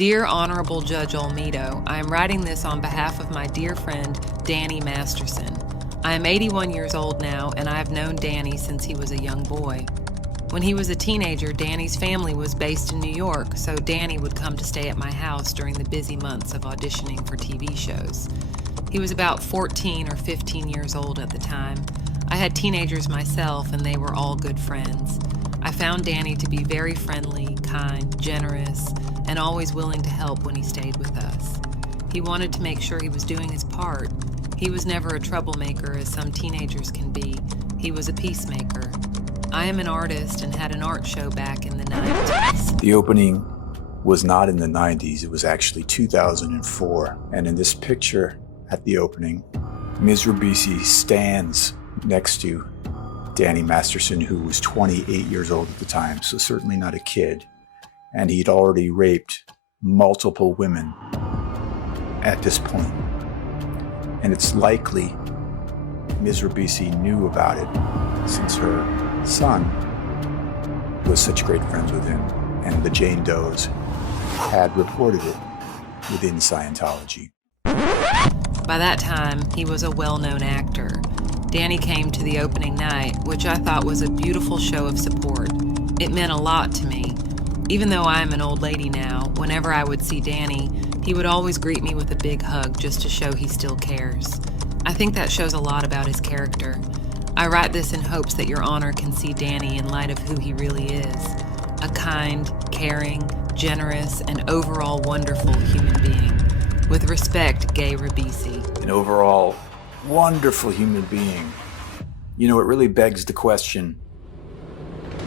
Dear Honorable Judge Olmedo, I am writing this on behalf of my dear friend, Danny Masterson. I am 81 years old now, and I have known Danny since he was a young boy. When he was a teenager, Danny's family was based in New York, so Danny would come to stay at my house during the busy months of auditioning for TV shows. He was about 14 or 15 years old at the time. I had teenagers myself, and they were all good friends. I found Danny to be very friendly, kind, generous, and always willing to help when he stayed with us. He wanted to make sure he was doing his part. He was never a troublemaker, as some teenagers can be. He was a peacemaker. I am an artist and had an art show back in the 90s. The opening was not in the 90s, it was actually 2004. And in this picture at the opening, Ms. Ribisi stands next to Danny Masterson, who was 28 years old at the time, so certainly not a kid. And he'd already raped multiple women at this point. And it's likely Ms. Ribisi knew about it since her son was such great friends with him, and the Jane Does had reported it within Scientology. By that time, he was a well-known actor. Danny came to the opening night, which I thought was a beautiful show of support. It meant a lot to me. Even though I am an old lady now, whenever I would see Danny, he would always greet me with a big hug just to show he still cares. I think that shows a lot about his character. I write this in hopes that Your Honor can see Danny in light of who he really is. A kind, caring, generous, and overall wonderful human being. With respect, Gay Ribisi. An overall wonderful human being. You know, it really begs the question,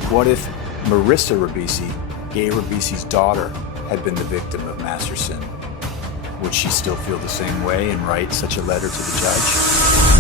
what if Marissa Ribisi, Gay Ribisi's daughter, had been the victim of Masterson? Would she still feel the same way and write such a letter to the judge?